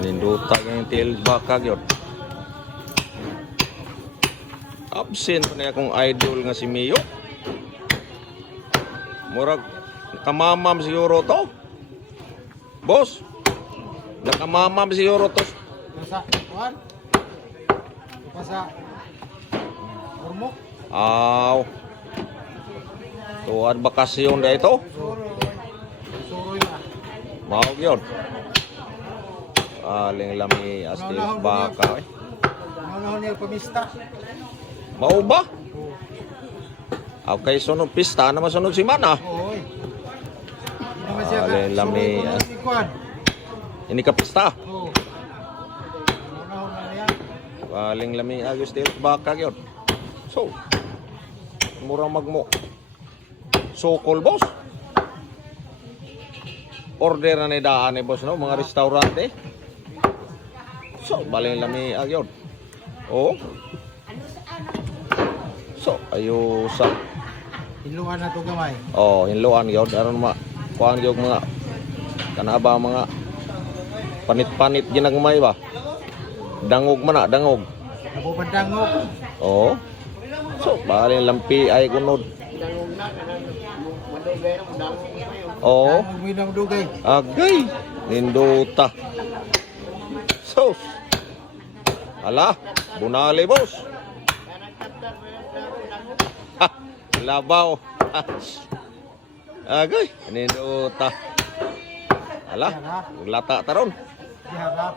Ninduta yung tail baka yun. Absent na akong idol nga si Mio. Murag nakamamam siguro to. Boss, nakamamam siguro to. Pasa, kuhan? Pasa, urmok? Aw. Tuwan bakasyon na ito. Suroy na. Maog yun. Aling lami astil baka eh. Nanahon niya pamista. Mau ba? Okay, sunod pista naman sunod si Mana. Oo. Hindi naman siya Aling lami. kuhan. Ini ka pista. Oo. Nanahon na niya. Aling lami agustil baka yun. So, murang magmo. Sokol boss. Order na ni daan ni boss no, mga restaurante. So, baling lami agyon. Oh. So, ayo sa Iluan na to gamay. oh, hinluan gyud aron kuan gyud mga kana ba mga panit-panit ginagmay ba. Dangog man na, dangog. Napupandangog. Oh. So, baling lampi ay kunod. Oh. Dangog minang dugay. Agay, ninduta. Sos. Ala, bunali boss. Ha, labaw. Agay, ninduta. Ala, lata taron. Diharap.